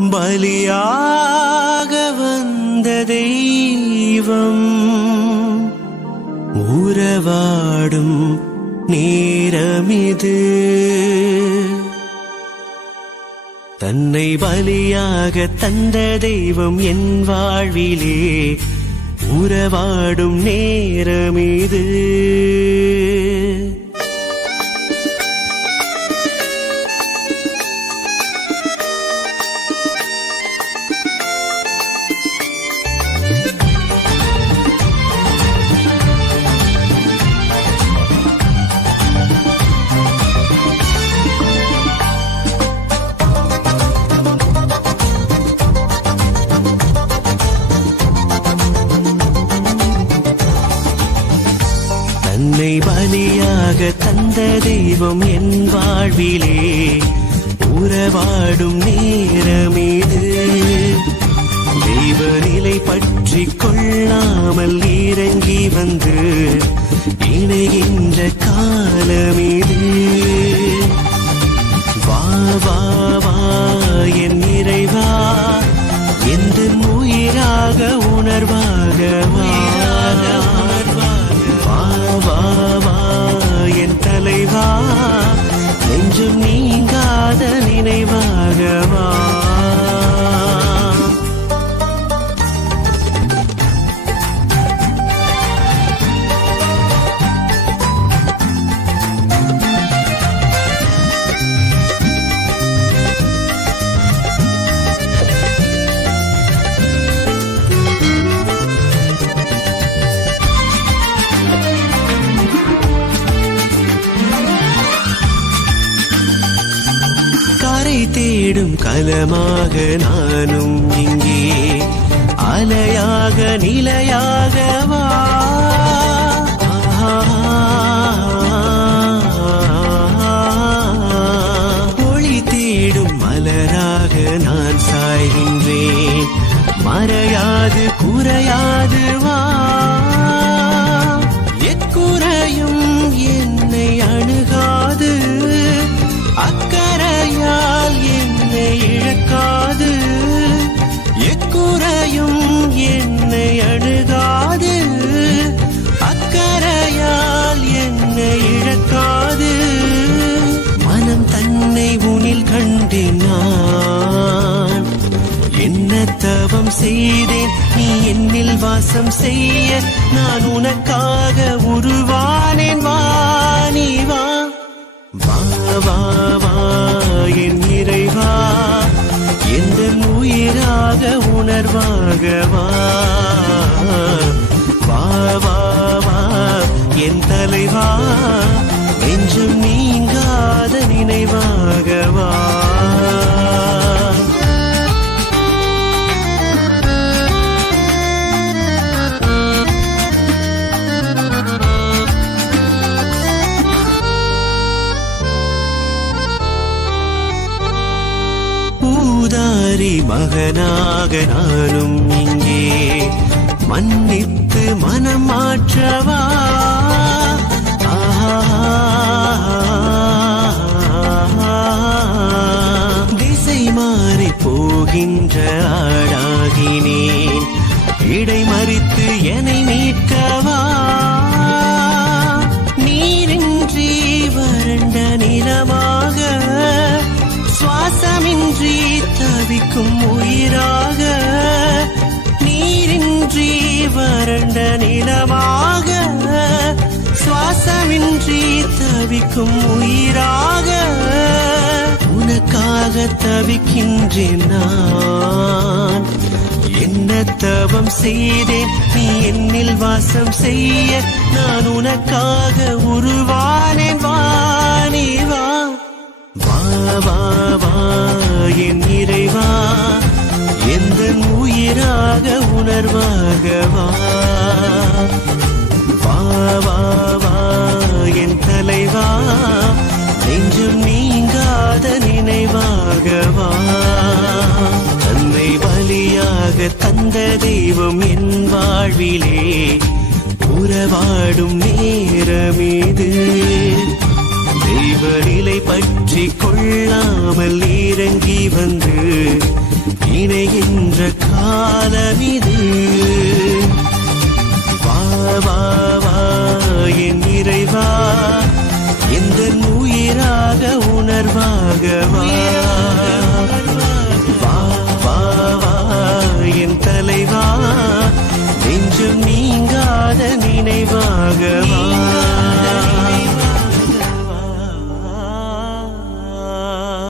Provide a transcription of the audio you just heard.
பலியாக வந்த தெய்வம். உறவாடும் நேரமிது. தன்னை பலியாக தந்த தெய்வம் என் வாழ்விலே. உறவாடும் நேரமிது. தன்னை பலியாக தந்த தெய்வம் என் வாழ்விலே. உறவாடும் நேரமிது. தெய்வ நிலை பற்றி கொள்ளாமல் இறங்கி வந்து இணைகின்ற கா தேடும் கலமாக நானும் இங்கே. அலையாக நிலையாக வா. ஒளி தேடும் மலராக நான் சாய்கின்றேன். மறையாது குறையாது வா. தவம் செய்தேன். நீ என்னில் வாசம் செய்ய நான் உனக்காக உருவானேன் வாணி. மகனாக நானும் இங்கே மன்னித்து மனம் மாற்றவா திசை மாறி போகின்ற ஆடாகினேன். இடை மறித்து என்னை மீட்கவா? எனக்கும் உயிராக. நீரின்றி வறண்ட நிலமாக. சுவாசமின்றி தவிக்கும் உயிராக. உனக்காக தவிக்கின்றேன் நான். என்ன தவம் செய்தேன் நீ என்னில் வாசம் செய்ய. நான் உனக்காக உருவானேன் வா நீ வா வா. உறவாக தந்த தெய்வம் என் வாழ்விலே. உறவாடும் நேரமேது. தெய்வ நிலை பற்றி கொள்ளாமல் இறங்கி வந்து இணைகின்ற காலமிது வா வா வா என் இறைவா எந்த உயிராக உணர்வாகவா?